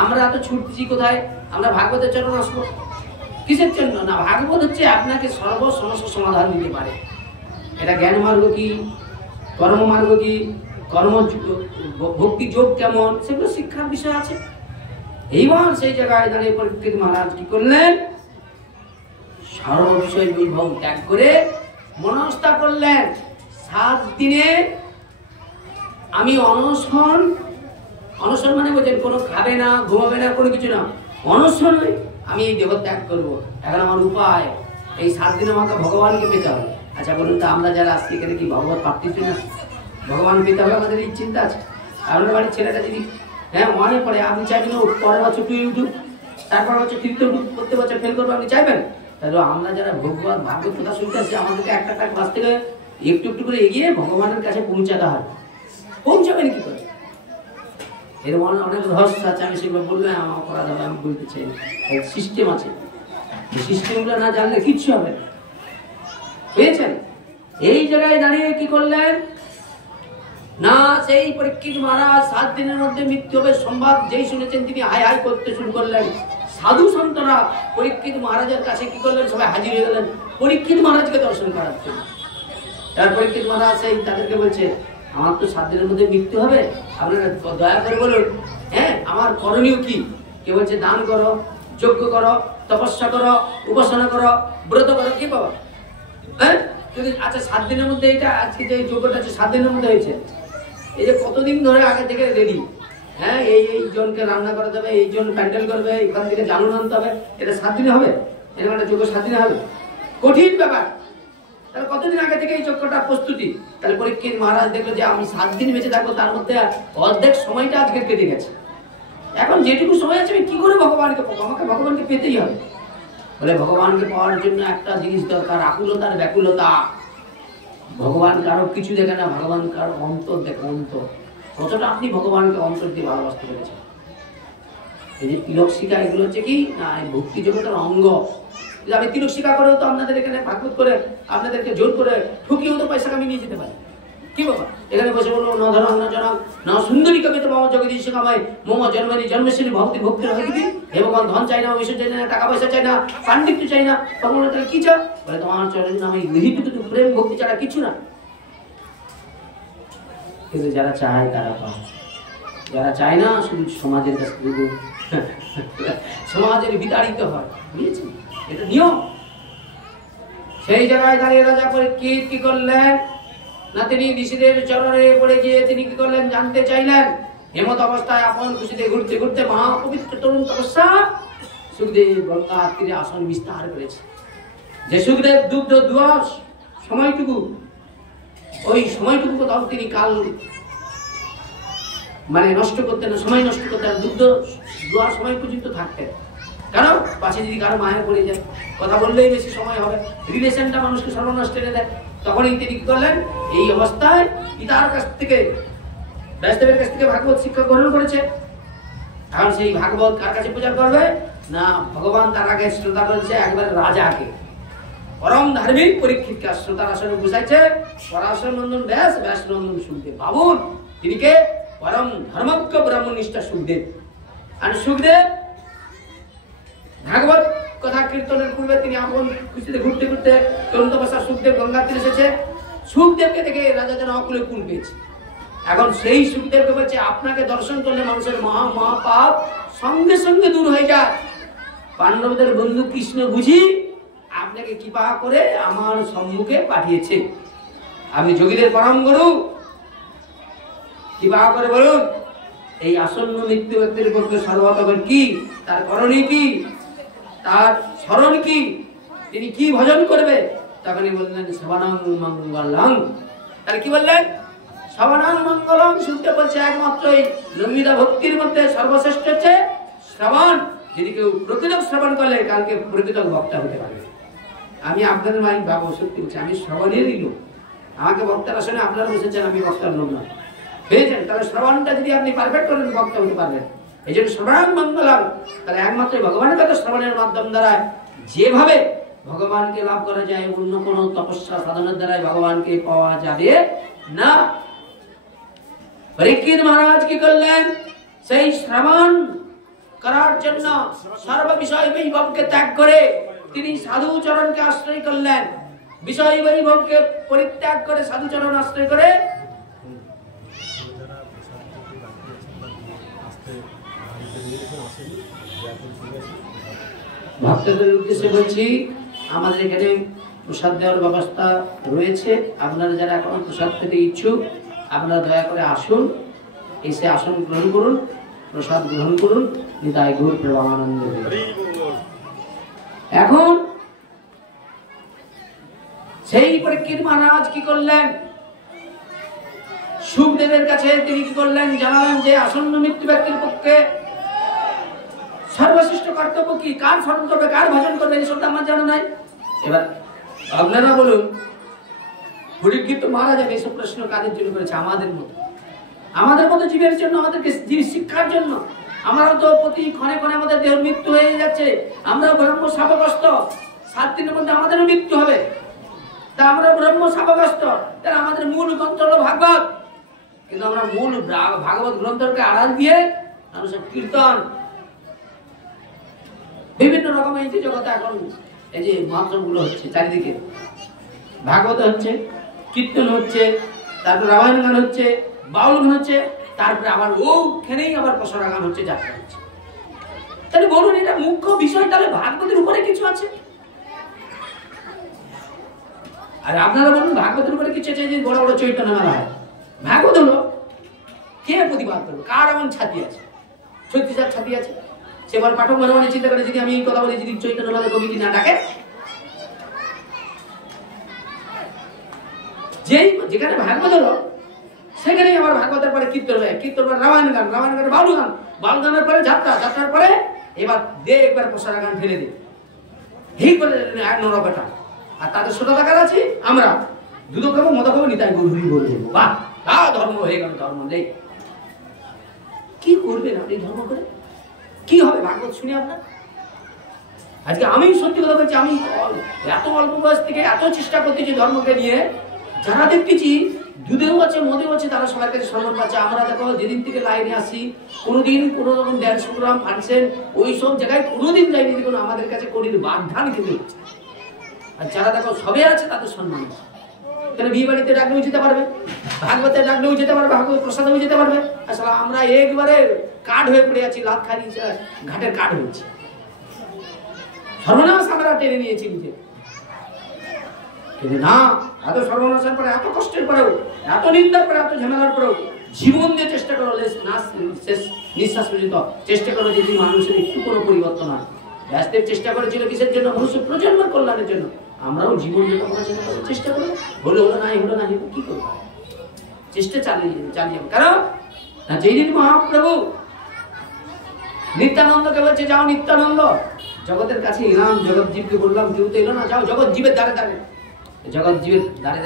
আমরা তো ছুটছি কোথায়? আমরা ভাগবতের চরণ আসবো কিসের জন্য? না, ভাগবত হচ্ছে আপনাকে সর্ব সমস্যার সমাধান দিতে পারে। এটা জ্ঞান মার্গ কি, কর্ম মার্গ কি, কর্ম ভক্তি যোগ কেমন, সেগুলো শিক্ষার বিষয় আছে। এইবার সেই জায়গায় দাঁড়িয়ে পরীক্ষিত মহারাজ কি করলেন? সর্ব বিষয় বৈভব ত্যাগ করে মনস্থা করলেন 7 দিনে আমি অনশন মানে বলছেন কোনো খাবে না, ঘুমাবে না, কোনো কিছু না, অনশন আমি এই দেহ ত্যাগ করবো। এখন আমার উপায় এই 7 দিনে আমাকে ভগবানকে পেতে হবে। আচ্ছা বলুন তো, আমরা যারা আসছি এখানে কি ভগবত প্রাপ্তি না? ভগবান পেতে হবে, আমাদের এই চিন্তা আছে। আপনার বাড়ির ছেলেটা যদি মনে পড়ে, আপনি চাইবেন পরের বছর টুয়ে উঠুক, তারপর বছর তৃতীয় উঠুক, প্রত্যেক বছর ফেল করবো, আপনি চাইবেন? তাহলে আমরা যারা ভগবান ভাগবত কথা শুনতে আসছি, আমাদেরকে একটা কাজ বাঁচতে গেলে একটু একটু করে এগিয়ে ভগবানের কাছে পৌঁছাতে হয়। পৌঁছাবেন কি করে? এর মনে অনেক রহস্য আছে, আমি সেগুলো বললে আমার করা যাবে, আমি বলতে চাই। সিস্টেম আছে, সিস্টেমগুলো না জানলে কিচ্ছু হবে না, বুঝেছেন? এই জায়গায় দাঁড়িয়ে কি করলেন না, সেই পরীক্ষিত মহারাজ 7 দিনের মধ্যে মৃত্যু হবে সংবাদ যেই শুনেছেন, তিনি হাই হাই করতে শুরু করলেন। সাধু সন্তরা পরীক্ষিত মহারাজের কাছে কি করলেন? সবাই হাজির হয়ে গেলেন পরীক্ষিত মহারাজকে দর্শন করার জন্য। তার পরীক্ষিত মহারাজ সেই তাদেরকে বলছে, আমার তো 7 দিনের মধ্যে মৃত্যু হবে, আপনারা দয়া করে বলুন আমার করণীয় কি? কে বলছে দান করো, যজ্ঞ করো, তপস্যা করো, উপাসনা করো, ব্রত করো, কি পাবো? আচ্ছা 7 দিনের মধ্যে এটা আজকে যে যজ্ঞটা আছে 7 দিনের মধ্যে হয়েছে, এই যে কতদিন ধরে আগে থেকে রেডি, এই জনকে রান্না করা যাবে, এই জন প্যান্ডেল করবে, এখান থেকে জানুন আনতে হবে, এটা 7 দিনে হবে? এরকম একটা যজ্ঞ 7 দিনে হবে? কঠিন ব্যাপার। তাহলে কতদিন আগে থেকে এই যজ্ঞটা প্রস্তুতি? তাহলে পরীক্ষিত মহারাজ দেখলো যে আমি 7 দিন বেঁচে থাকবো, তার মধ্যে অর্ধেক সময়টা আজকে কেটে গেছে। এখন যেটুকু সময় আছে আমি কি করে ভগবানকে পাবো? আমাকে ভগবানকে পেতেই হবে। বলে ভগবানকে পাওয়ার জন্য একটা জিনিস দরকার, আকুলতার ব্যাকুলতা। ভগবান কারো কিছু দেখে না, ভগবান কারো অন্তর দেখে, অন্তর কতটা আপনি ভগবানকে অন্তর দিয়ে ভালোবাসতে পেরেছেন। এই যে তিলক শিখা, এগুলো হচ্ছে কি না ভক্তি জগতের অঙ্গ। আমি তিলক শিখা করেও তো আপনাদের এখানে ভাগবত করে আপনাদেরকে জোর করে ঠকিয়েও তো পয়সা কামিয়ে নিয়ে যেতে পারে। কি বাবা এখানে বসে বলবো ন ধরম ন জনম ন সুন্দরী কবিতা মামা জগদীশ শিখামাই মোমা জন্মানি জন্মশ্রী ভক্তি ভক্তির হয় দিবি। হে ভগবান, ধন চাই না, ঐশ্বর্য চাই না, টাকা পয়সা চাই না, পাণ্ডিত্য চাই না, তখন তাহলে কি চাও? বলে তোমার চরণে আমি লিখিত প্রেম ভক্তি ছাড়া কিছু না। কিন্তু যারা চায় তারা পায়, যারা চায় না শুধু সমাজের কাছে সমাজের বিতাড়িত হয়, বুঝেছেন? এটা নিয়ম। সেই জায়গায় দাঁড়িয়ে রাজা পরীক্ষিত কি করলেন না, তিনি ঋষিদের চরণে পড়ে গিয়ে তিনি কি করলেন জানতে চাইলেন। হেমত অবস্থায় আপন খুশিতে ঘুরতে ঘুরতে মহাপবিত্র তরুণ তপস্যা সুখদেব গঙ্গার তীরে আসন বিস্তার করেছে। যে সুখদেব দুগ্ধ দুয়াস সময়টুকু, ওই সময়টুকু কোথাও তিনি কাল নষ্ট করতেন না, সময় নষ্ট করতেন, দুগ্ধ দুয়ার সময় পর্যন্ত থাকতেন। কারণ পাশে যদি কারো মায়া পড়ে যায়, কথা বললেই বেশি সময় হবে, রিলেশনটা মানুষকে সর্বনাশ টেনে দেয়। তখনই তিনি কি করলেন, এই অবস্থায় পিতার কাছ থেকে, ব্যাসদেবের কাছ থেকে ভাগবত শিক্ষা গ্রহণ করেছে। এখন সেই ভাগবত কার কাছে প্রচার করবে না, ভগবান তার আগে শ্রোতা করেছে একবার রাজাকে, পরম ধার্মিক পরীক্ষিতকে শ্রোতার আসনে বসাইছে পরাশর নন্দন ব্যাস, ব্যাস নন্দন সুখদেব। ভাবুন, তিনি কে? পরম ধর্মজ্ঞ ব্রাহ্মণনিষ্ঠা সুখদেব। আর সুখদেব ভাগবত কথা কীর্তনের পূর্বে তিনি আপন খুশিতে ঘুরতে ঘুরতে তরুণ তপস্যা সুখদেব গঙ্গার তীরে এসেছে। সুখদেবকে দেখে রাজা যেন অকুলে কুল পেয়েছে। এখন সেই সুখদেবকে বলছে, আপনাকে দর্শন করলে মানুষের মহা মহা পাপ সঙ্গে সঙ্গে দূর হয়ে যায়। পাণ্ডবদের বন্ধু কৃষ্ণ বুঝি আপনাকে কৃপা করে আমার সম্মুখে পাঠিয়েছে। আপনি যোগীদের পরম গুরু, কৃপা করে বলুন এই আসন্ন মৃত্যু ব্যক্তির পক্ষে সর্বতর কি, তার করণীয় কি, তার স্মরণ কি, তিনি কি ভজন করবে? তখনই বললেন শ্রবণং মঙ্গলং। তাহলে কি বললেন? শ্রবণং মঙ্গলং। শুনতে বলছে একমাত্রই লম্বিতা ভক্তির মধ্যে সর্বশ্রেষ্ঠ হচ্ছে শ্রবণ। যদি কেউ প্রকৃত শ্রবণ করলে কালকে প্রকৃত বক্তা হতে পারবে। আমি আপনাদের মাইক বাবু সত্যি বলছি, আমি শ্রবণেরই লোক। আমাকে বক্তার আসনে আপনারা বসেছেন, আমি বক্তার লোক নয়, বুঝেছেন? তাহলে শ্রবণটা যদি আপনি পারফেক্ট করেন, বক্তা হতে পারবেন। এই জন্য শ্রবণ মঙ্গলম। তাহলে একমাত্র ভগবানের কথা শ্রবণের মাধ্যম দ্বারা যেভাবে ভগবানকে লাভ করা যায়, অন্য কোন তপস্যা সাধনের দ্বারা ভগবানকে পাওয়া যাবে না। পরীক্ষিত মহারাজ কি করলেন সেই শ্রবণ করার জন্য সর্ব বিষয় বৈভবকে ত্যাগ করে তিনি সাধুচরণকে আশ্রয় করলেন। বিষয় বৈভবকে পরিত্যাগ করে সাধুচরণ আশ্রয় করে ভক্তদের উদ্দেশ্যে বলছি, আমাদের এখানে প্রসাদ দেওয়ার ব্যবস্থা রয়েছে। আপনারা যারা এখন প্রসাদ পেতে ইচ্ছুক, আপনারা দয়া করে আসুন, এসে আসন গ্রহণ করুন, প্রসাদ গ্রহণ করুন। নিতাই গৌর প্রেমানন্দ। এখন সেই পরীক্ষিত মহারাজ কি করলেন? সুখদেবের কাছে তিনি কি করলেন? জানালেন যে আসন্ন মৃত্যু ব্যক্তির পক্ষে সর্বশ্রেষ্ঠ কর্তব্য কি, কার স্মরণ করবে, কার ভজন করবে, এই সব আমার জানা নাই। এবার আপনারা বলুন, পরীক্ষিত মহারাজ এইসব প্রশ্ন কাদের জন্য করেছে? আমাদের মতো জীবের জন্য, আমাদেরকে শিক্ষার জন্য। আমরাও তো প্রতি ক্ষণে ক্ষণে আমাদের দেহের মৃত্যু হয়ে যাচ্ছে। আমরাও ব্রহ্ম শাপগ্রস্ত, 7 দিনের মধ্যে আমাদেরও মৃত্যু হবে। তা আমরা ব্রহ্ম শাপগ্রস্ত, তাহলে আমাদের মূল গ্রন্থ হলো ভাগবত। কিন্তু আমরা মূল ভাগবত গ্রন্থকে আড়াল দিয়ে মানুষের কীর্তন, বিভিন্ন রকম এই যে জগতে এখন এই যে মহাত্ম গুলো হচ্ছে চারিদিকে, ভাগবত হচ্ছে, কীর্তন হচ্ছে, তারপর রামায়ণ গান হচ্ছে, বাউল গান হচ্ছে, তারপরে আবার ওখানেই আবার পসরা গান হচ্ছে, যাত্রা হচ্ছে। তাহলে বলুন, এটা মুখ্য বিষয় তাহলে ভাগবতের উপরে কিছু আছে? আর আপনারা বলুন ভাগবতের উপরে কিছু আছে? যে বড় বড় চৈতন্য মেলা হয়, ভাগবত হলো কে প্রতিবাদ করবে? কার এমন ছাতি আছে? 36 ছাতি আছে। সেবার পাঠক মনে মনে চিন্তা করে, যদি আমি এই কথা বলি, যদি চৈতন্য মেলা কমিটি না ডাকে, যেখানে ভাগবত হলো সেখানেই আবার ভাগবতের পরে কীর্তন হয়, কীর্তন পরে রামায়ণ গান, রামায়ণ গানে বাউল গান, বাউল গানের পরে যাত্রা, যাত্রার পরে এবার একবার পসরা গান ফেলে দে, এই করে নরকটা। আর তাদের শ্রোতাকার আছি আমরা, দুধ খাবো, মদ খাবো, নিতাই গভীর বলবো, বাহ ধর্ম হয়ে গেল, ধর্ম নেই। কি করবেন আপনি ধর্ম করে? কি হবে ভাগবত শুনে আপনার? আজকে আমি সত্যি কথা বলছি, আমি এত অল্প বয়স থেকে এত চেষ্টা করতেছি ধর্মকে নিয়ে, যারা দেখতেছি দুধেও আছে, মদেও আছে, তারা সবার কাছে সম্মান পাচ্ছে। আমরা দেখো যেদিন থেকে লাইনে আসি, কোনোদিন কোনো রকম ড্যান্স প্রোগ্রাম, ফাংশন, ওই সব জায়গায় কোনোদিন যাইনি, কোনো আমাদের কাছে কোনোদিন বাগধান খেতে হচ্ছে। আর যারা দেখো সবে আছে, তাদের সম্মান আছে। তাহলে বিয়ে বাড়িতে ডাকলেও যেতে পারবে, ভাগবতে ডাকলেও যেতে পারবে, ভাগবত প্রসাদেও যেতে পারবে। আসলে আমরা একবারে কাঠ হয়ে পড়ে আছি, লাতখানি ঘাটের কাঠ হচ্ছে, সর্বনাশ আমরা টেনে নিয়েছি নিজে। কিন্তু না, এত সর্বনাশের পরে, এত কষ্টের পরেও, এত নিন্দার পরে, এত ঝামেলার পরেও জীবন দিয়ে চেষ্টা করো, নিঃশ্বাস পর্যন্ত চেষ্টা করো যদি মানুষের একটু কোনো পরিবর্তন হয়। ব্যাসদেব চেষ্টা করেছিল কিসের জন্য? মানুষের প্রজন্মের কল্যাণের জন্য। আমরাও জীবন যাপন করার জন্য চেষ্টা করবো, হলো নাই, হলো না, কি করবো? চেষ্টা চালিয়ে যাবো। কারণ যেই দিন মহাপ্রভু নিত্যানন্দকে বলছে, যাও নিত্যানন্দ, জগতের কাছে এলাম, জগৎ জীবকে বললাম, কেউ তো এলো না, যাও জগৎ জীবের দ্বারে দ্বারে, জগৎ জীবের দ্বারে